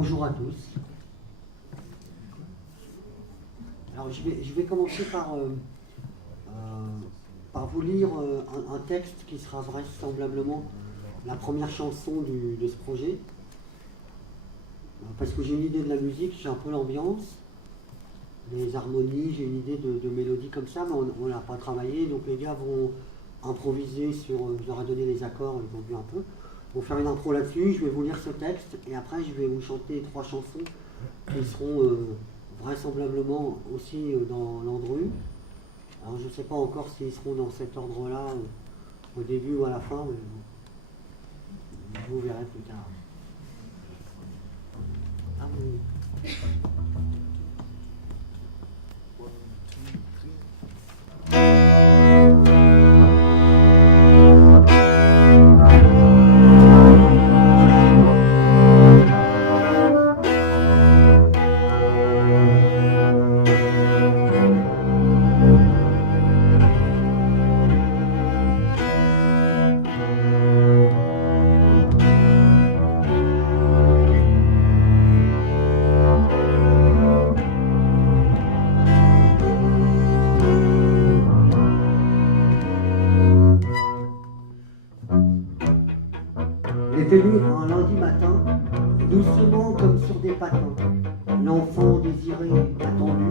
Bonjour à tous. Alors je vais commencer par vous lire un texte qui sera vraisemblablement la première chanson de ce projet. Parce que j'ai une idée de la musique, j'ai un peu l'ambiance, les harmonies, j'ai une idée de mélodie comme ça, mais on ne l'a pas travaillé, donc les gars vont improviser sur, je leur ai donné les accords, ils ont vu un peu. Vont faire une intro là-dessus, je vais vous lire ce texte, et après je vais vous chanter 3 chansons qui seront vraisemblablement aussi dans l'Andru. Alors je ne sais pas encore s'ils seront dans cet ordre-là, au début ou à la fin, mais vous verrez plus tard. Ah oui. Est venu un lundi matin, doucement comme sur des patins, l'enfant désiré, attendu.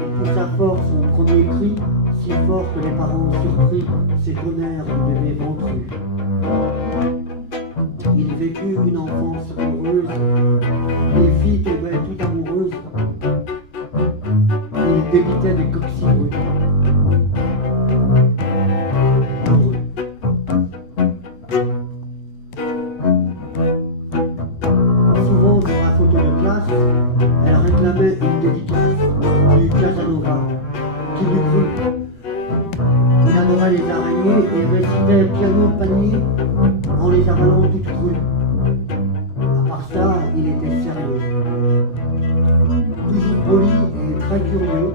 Il poussa fort son premier cri, si fort que les parents surpris s'étonnèrent du bébé ventru. Il vécut une enfance heureuse, les filles tombaient toutes amoureuses, il débitait des coccinelles. Elle réclamait une dédicace du Casanova, qui lui crut. Il adorait les araignées et récitait piano panier en les avalant toutes crues. À part ça, il était sérieux, toujours poli et très curieux,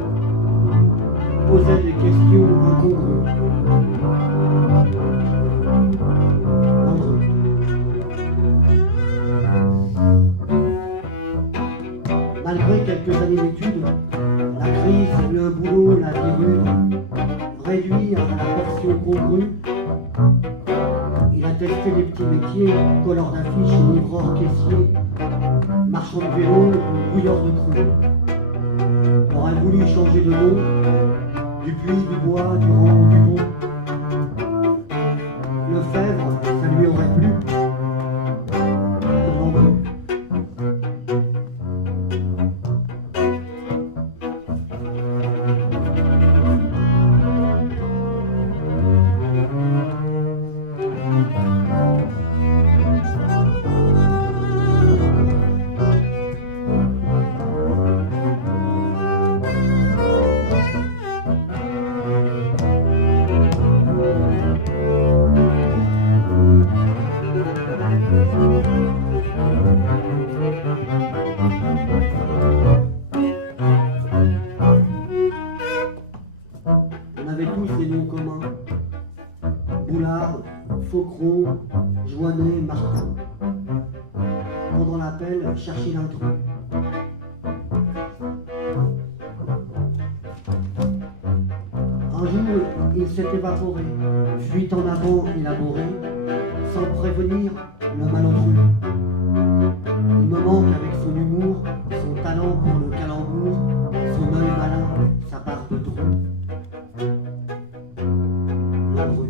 posait des questions incongrues. Malgré quelques années d'études, la crise, le boulot, la vie rude, réduit à la portion congrue, il a testé des petits métiers, colleur d'affiches, livreur caissier, marchand de vélo, bouilleur de cru. Aurait voulu changer de nom, du Puy, du Bois, du Rang, du Bon. Lefebvre, ça lui aurait plu. Boulard, Faucron, Joannet, Martin. Pendant l'appel, chercher l'intrus. Un jour, il s'est évaporé, fuite en avant élaborée, sans prévenir le malotru. Il me manque avec son humour, son talent pour le calembour, son œil malin, sa part de trou. L'Andru.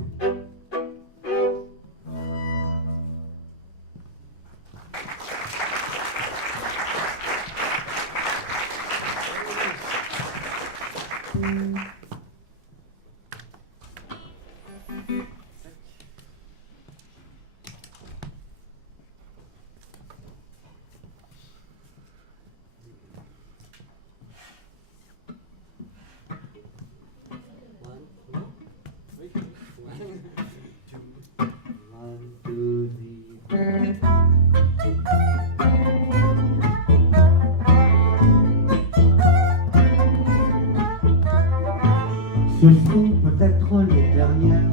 Ce sont peut-être les dernières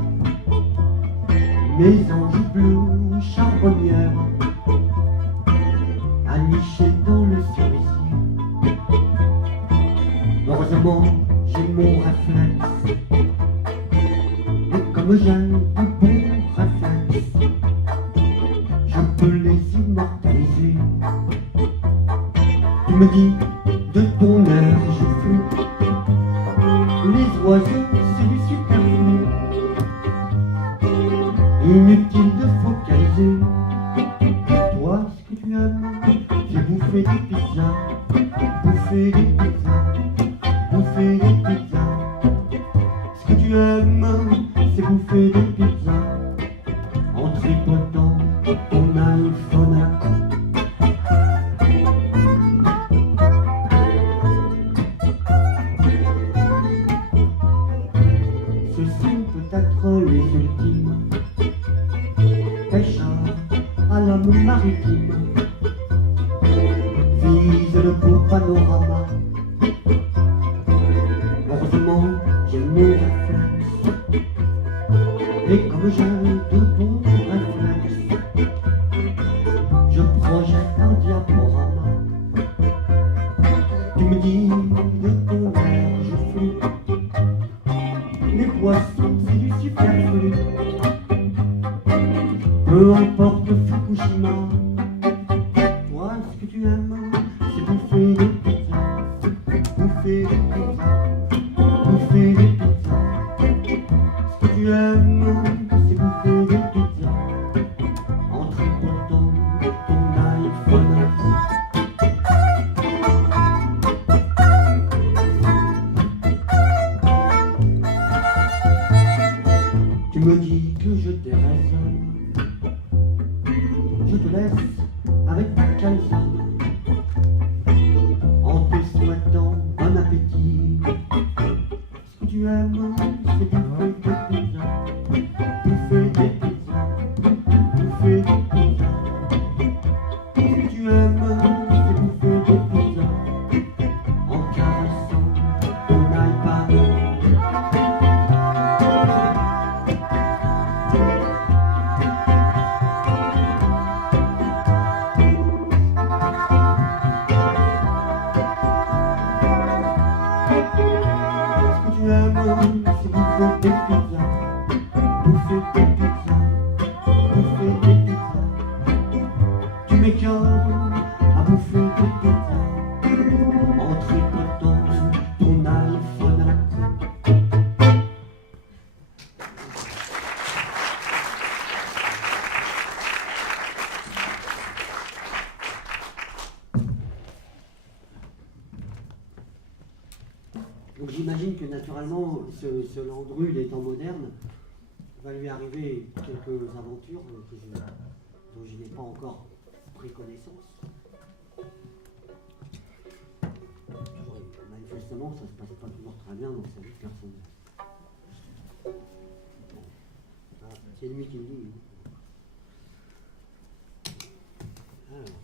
mésanges bleues charbonnières Heureusement, j'ai mon réflexe. Et comme j'ai de bons réflexes, je peux les immortaliser. Tu me dis, de ton air je fuis. Les oiseaux, c'est du superflu. Inutile de focaliser. Toi, ce que tu aimes, c'est bouffer des pizzas. Bouffer des pizzas. Bouffer des pizzas. Ce que tu aimes, c'est bouffer des pizzas. En tripotant ton iPhone à la con. Ceci peut être les ultimes pêcheurs à l'homme maritime. Vise le beau panorama. Heureusement, j'ai mon réflexe. Et comme j'ai de bons réflexes, je projette un diaporama. Tu me dis de ton air je flue. Les poissons, c'est du superflu. Peu importe Fukushima. Toi, ce que tu aimes, c'est bouffer des pizzas. Bouffer des pizzas. Bouffer des pizzas. Ce que tu aimes, c'est bouffer des pizzas. En tripotant ton iPhone à la con. Tu me dis que je déraisonne. Je te laisse avec ta calzone, en te souhaitant bon appétit. Ce que tu aimes, c'est bouffer des pizzas. Bouffer des pizzas. Bouffer des pizzas. Ce que tu aimes, c'est bouffer des pizzas. En caressant ton iPad. C'est bouffer des pizzas, bouffer des pizzas, bouffer des pizzas. Tu m'écœures à bouffer des pizzas, en tripotant ton iPhone à la con. Donc j'imagine que naturellement, ce Landru, étant moderne, va lui arriver quelques aventures dont je n'ai pas encore pris connaissance. Manifestement, ça ne se passe pas toujours très bien dans sa vie personnelle. Ah, c'est lui qui me dit. Alors.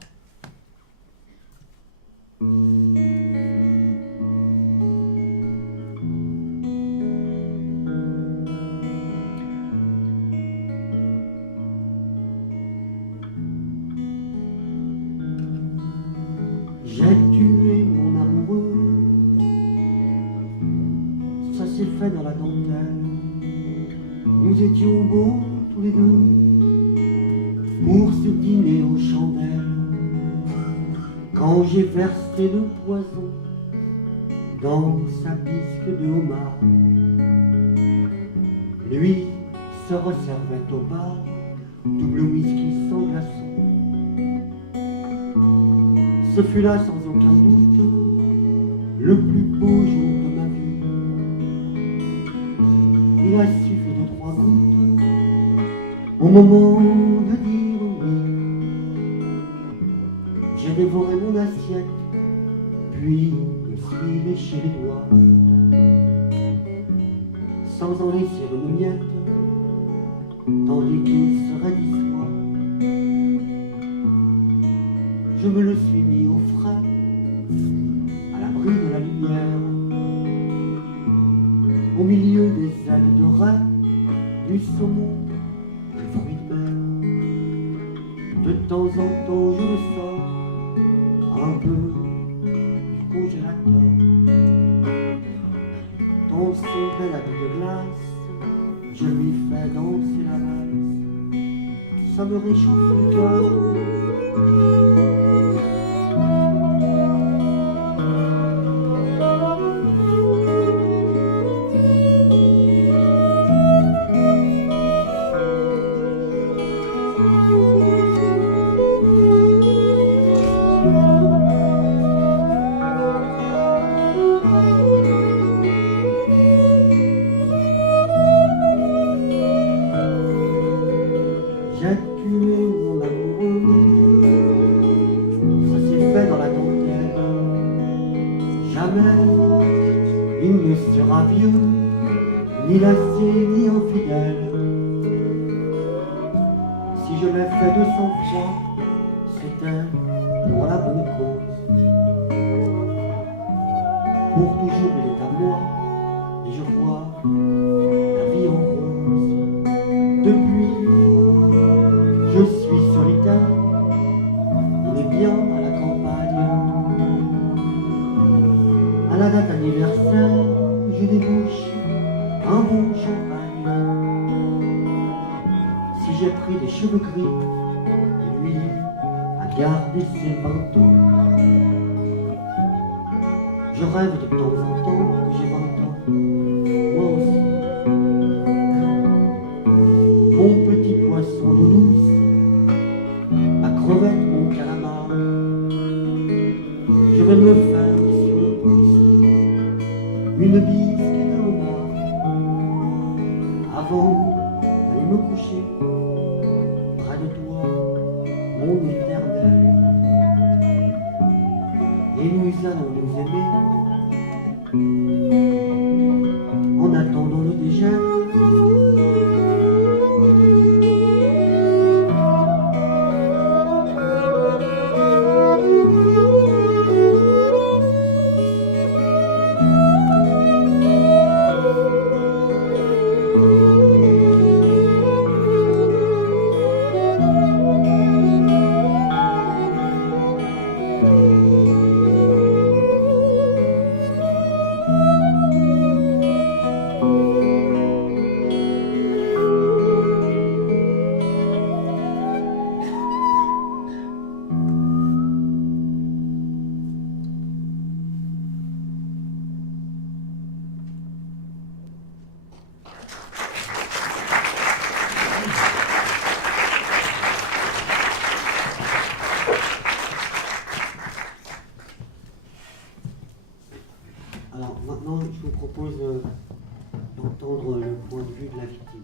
J'ai tué mon amoureux, ça s'est fait dans la dentelle. Nous étions beaux tous les deux pour ce dîner aux chandelles. Quand j'ai versé le poison dans sa bisque de homard, lui se resservait au bar, double whisky sans glaçon. Ce fut là sans aucun doute le plus beau jour de ma vie. Il a suffi de 3 gouttes au moment de dire oui. J'ai dévoré mon assiette, puis me suis léché les doigts, sans en laisser une miette, tandis qu'il serait d'histoire. Je me le suis mis au frais, à l'abri de la lumière, au milieu des ailes de raie, du saumon, des fruits de mer. De temps en temps je le sors un peu du congélateur. son bel habit de glace, je lui fais danser la valse. Ça me réchauffe le cœur. J'ai tué mon amoureux, ça s'est fait dans la dentelle. Jamais il ne sera vieux, ni lassé, ni infidèle. Si je l'ai fait de sang-froid, c'était pour la bonne cause. Pour toujours il est à moi, et je vois la vie en rose. Depuis, je suis solitaire, on est bien à la campagne. À la date anniversaire, je débouche un bon champagne. Si j'ai pris des cheveux gris, et lui a gardé ses 20 ans. Je rêve de temps en temps que j'ai 20 ans, moi aussi. Mon petit poisson d'eau douce, ma crevette, mon calamar, je vais me faire sur le pouce une bisque de homard avant d'aller me coucher près de toi, mon éternel. Et nous allons nous aimer en attendant le dégel. Alors maintenant, je vous propose d'entendre le point de vue de la victime.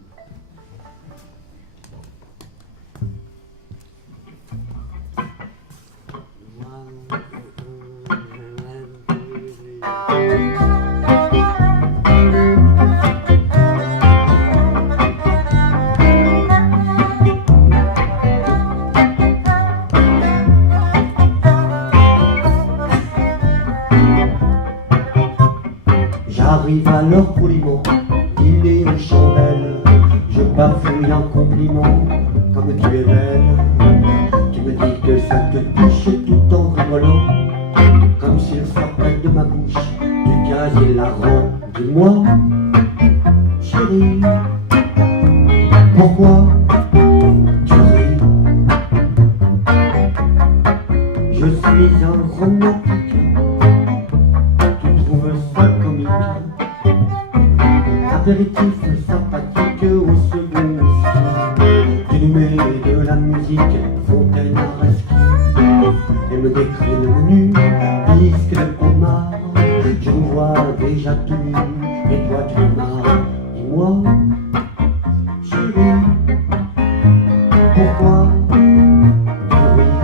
J'arrive alors poliment, dîner aux chandelles. Je bafouille un compliment, comme tu es belle. Tu me dis que ça te touche tout en rigolant, comme s'il sortait de ma bouche du gaz hilarant. Dis-moi, chérie, pourquoi tu ris? Je suis un romantique qui trouve ça comique. Apéritif sympathique au second whisky. Tu nous mets de la musique, fontaine à reski. Et me décrit le menu, bisque de homard. Je nous vois déjà tout nu, et toi tu marres. Dis-moi, chérie, pourquoi tu ris?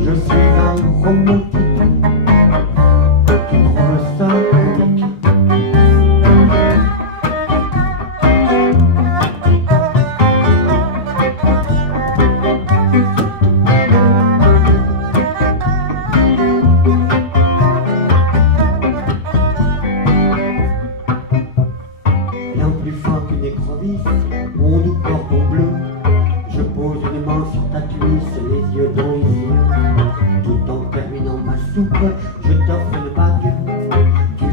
Je suis un romantique qui trouve ça comique. Bien plus fin qu'une écrevisse, mon doux cordon bleu. Je pose une main sur ta cuisse, les yeux dans les yeux. Tout en terminant ma soupe, je t'offre une bague. Tu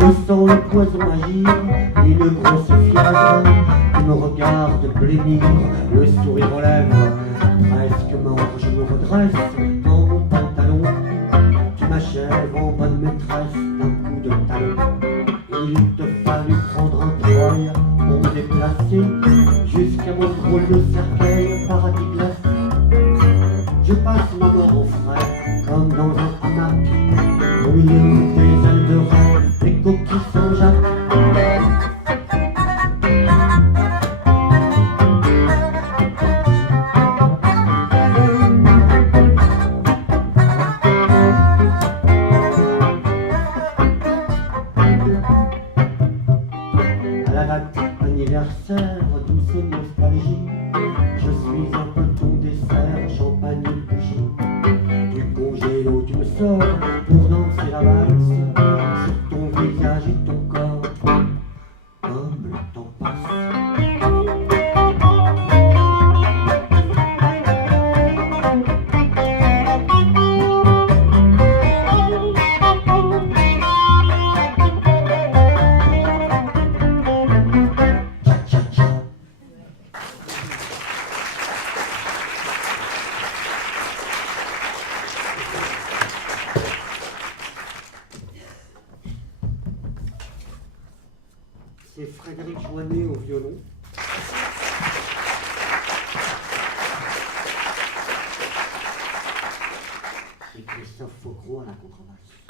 Je sens le poison agir, une grosse fièvre qui me regarde blêmir, le sourire aux lèvres. Presque mort, je me redresse dans mon pantalon. Tu m'achèves en bonne maîtresse d'un coup de talon. Il te fallut prendre un treuil pour me déplacer jusqu'à mon drôle de cercueil paradis glacé. Je passe ma mort au frais comme dans un hamac, au milieu des ailes de rêve, des coquilles Saint-Jacques. À la date anniversaire, douce et nostalgie, je suis un peu ton dessert, champagne et bougie. Du congélo tu me sors pour danser la valse sur ton visage et ton corps, comme le temps passe. C'est Frédéric Joannet au violon. Et Christophe Faucreau à la contrebasse.